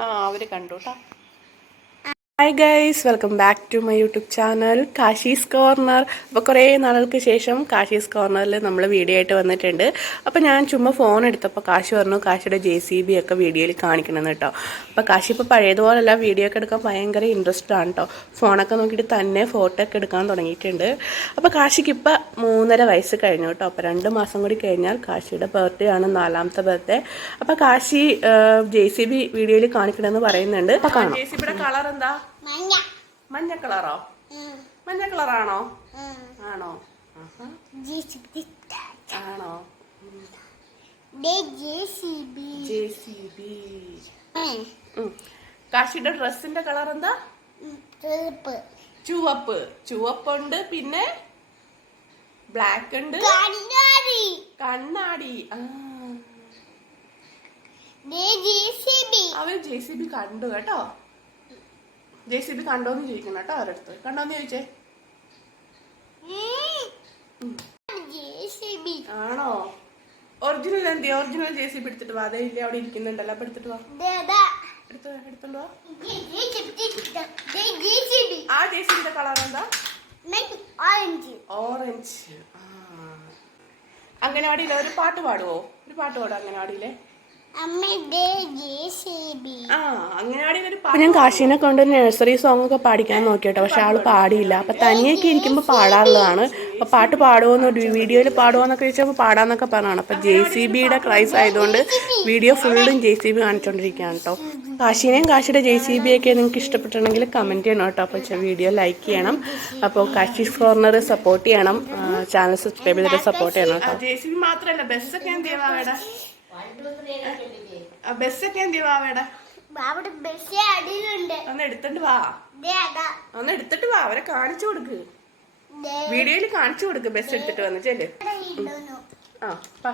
ആ അവർ കണ്ടു കേട്ടോ hi guys welcome back to my YouTube channel Kashi's corner അപ്പോൾ കുറേ നാളുകൾക്ക് ശേഷം കാശീസ് കോർണറിൽ നമ്മൾ വീഡിയോ ആയിട്ട് വന്നിട്ടുണ്ട്. അപ്പോൾ ഞാൻ ചുമ്മാ ഫോൺ എടുത്തപ്പോൾ കാശി പറഞ്ഞു കാശിയുടെ ജെ സി ബി ഒക്കെ വീഡിയോയിൽ കാണിക്കണമെന്ന് കേട്ടോ അപ്പോൾ കാശി ഇപ്പോൾ പഴയതുപോലെയല്ല വീഡിയോ ഒക്കെ എടുക്കാൻ ഭയങ്കര ഇൻട്രസ്റ്റ് ആണ് കേട്ടോ ഫോണൊക്കെ നോക്കിയിട്ട് തന്നെ ഫോട്ടോ ഒക്കെ എടുക്കാൻ തുടങ്ങിയിട്ടുണ്ട്. അപ്പോൾ കാശിക്ക് ഇപ്പോൾ മൂന്നര വയസ്സ് കഴിഞ്ഞു കേട്ടോ അപ്പോൾ രണ്ട് മാസം കൂടി കഴിഞ്ഞാൽ കാശിയുടെ ബർത്ത്ഡേ ആണ് നാലാമത്തെ ബർത്ത്ഡേ അപ്പോൾ കാശി ജെ സി ബി വീഡിയോയിൽ കാണിക്കണമെന്ന് പറയുന്നുണ്ട്. അപ്പോൾ ജെ സി ബിയുടെ കളർ എന്താ? മഞ്ഞ. മഞ്ഞ കളറോ? മഞ്ഞ കളറാണോ? ആണോ. ആണോ? കാശിയുടെ ഡ്രസ്സിന്റെ കളർ എന്താ ചുവപ്പ് ചുവപ്പ്. ചുവപ്പുണ്ട് പിന്നെ ബ്ലാക്ക് ഉണ്ട് കണ്ണാടി. കണ്ണാടി. ആ. അവർ ജെ സി ബി കണ്ടു കേട്ടോ. ജെ സി ബി കണ്ടോന്ന് ചോദിക്കണം കേട്ടോ അവരടുത്ത് കണ്ടോന്ന് ചോദിച്ചേ. ആണോ? ഒറിജിനൽ എന്തി ഒറിജിനൽ ജെ സി ബി എടുത്തിട്ട് വാ. അതേ ഇല്ലേ അവിടെ ഇരിക്കുന്നുണ്ടല്ലോ. അപ്പൊ എടുത്തിട്ട് വാ. എടുത്തോണ്ട്. ആ ജെ സി ബിയുടെ കളർ എന്താ ഓറഞ്ച്. ഓറഞ്ച് ആ. അംഗനവാടിയിലെ ഒരു പാട്ട് പാടുവോ? ഒരു പാട്ട് പാടും അംഗനവാടിയിലെ? ഞാൻ കാശീനെ കൊണ്ട് നഴ്സറി സോങ് ഒക്കെ പാടിക്കാൻ നോക്കിയട്ടോ പക്ഷെ ആൾ പാടിയില്ല. അപ്പൊ തനിയൊക്കെ ഇരിക്കുമ്പോൾ പാടാറുള്ളതാണ്. അപ്പൊ പാട്ട് പാടുമോന്ന് വീഡിയോയിൽ പാടുമോന്നൊക്കെ ചോദിച്ചപ്പോൾ പാടാന്നൊക്കെ പറഞ്ഞാണ് അപ്പൊ ജെ സി ബിയുടെ ക്രൈസ് ആയതുകൊണ്ട് വീഡിയോ ഫുള്ളും ജെ സി ബി കാണിച്ചോണ്ടിരിക്കുകയാണ് കേട്ടോ കാശീനെയും കാശിയുടെ ജെ സി ബി ഒക്കെ നിങ്ങൾക്ക് ഇഷ്ടപ്പെട്ടിട്ടുണ്ടെങ്കിൽ കമന്റ് ചെയ്യണം കേട്ടോ. അപ്പോൾ വീഡിയോ ലൈക്ക് ചെയ്യണം. അപ്പോൾ കാശീസ് കോർണർ സപ്പോർട്ട് ചെയ്യണം. ചാനൽ സബ്സ്ക്രൈബ് ചെയ്തിട്ട് സപ്പോർട്ട് ചെയ്യണം കേട്ടോ. ജെ സി ബി മാത്രമല്ല ബസ്സൊക്കെ എന്ത് ചെയ്യണം ബസ്സൊക്കെ എന്തി ചെയ്യാ വേടാ ഒന്ന് എടുത്തിട്ട് വാ. ദേ അതാ. ഒന്ന് എടുത്തിട്ട് വാ അവരെ കാണിച്ചു കൊടുക്ക്. ദേ. വീഡിയോയിൽ കാണിച്ചു കൊടുക്ക് ബസ് എടുത്തിട്ട് വന്ന് ചെല്ല്. ആ പാ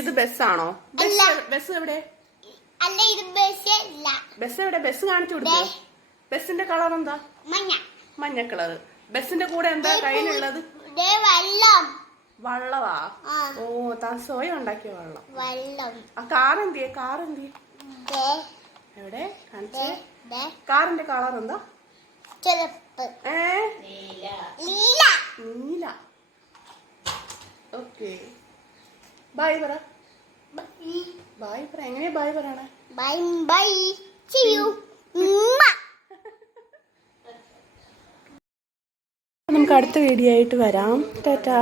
ഇത് ബസ്സാണോ. ബസ് ബസ് എവിടെ അല്ല ഇത് ബസ് എവിടെ? ബസ് കാണിച്ചു കൊടുക്ക്. ബസ്സിന്റെ കളർ എന്താ? മഞ്ഞ. മഞ്ഞ കളർ ബസ്സിന്റെ കൂടെ എന്താ കയ്യിലുള്ളത്? ദേ വെള്ളം. വള്ളവാ? ഓ താൻ സ്വയം ഉണ്ടാക്കിയ വള്ളം. വെള്ളം. ആ കാർ എന്തിയെ? കാർ എന്തിയെ? ദേ. എവിടെ? കാണിച്ചേ. ദേ ദേ. കാറിന്റെ കളർ എന്താ? ചെറുപ്പ്. ഏ? നീല. നീല. ഓക്കെ. ബായ് പറ. ബായ് പറ. എങ്ങനെയാ ബായ് പറയണേ? Bye bye. You. ഉമ്മ. നമുക്ക് അടുത്ത വീഡിയോ ആയിട്ട് വരാം. ടാറ്റാ.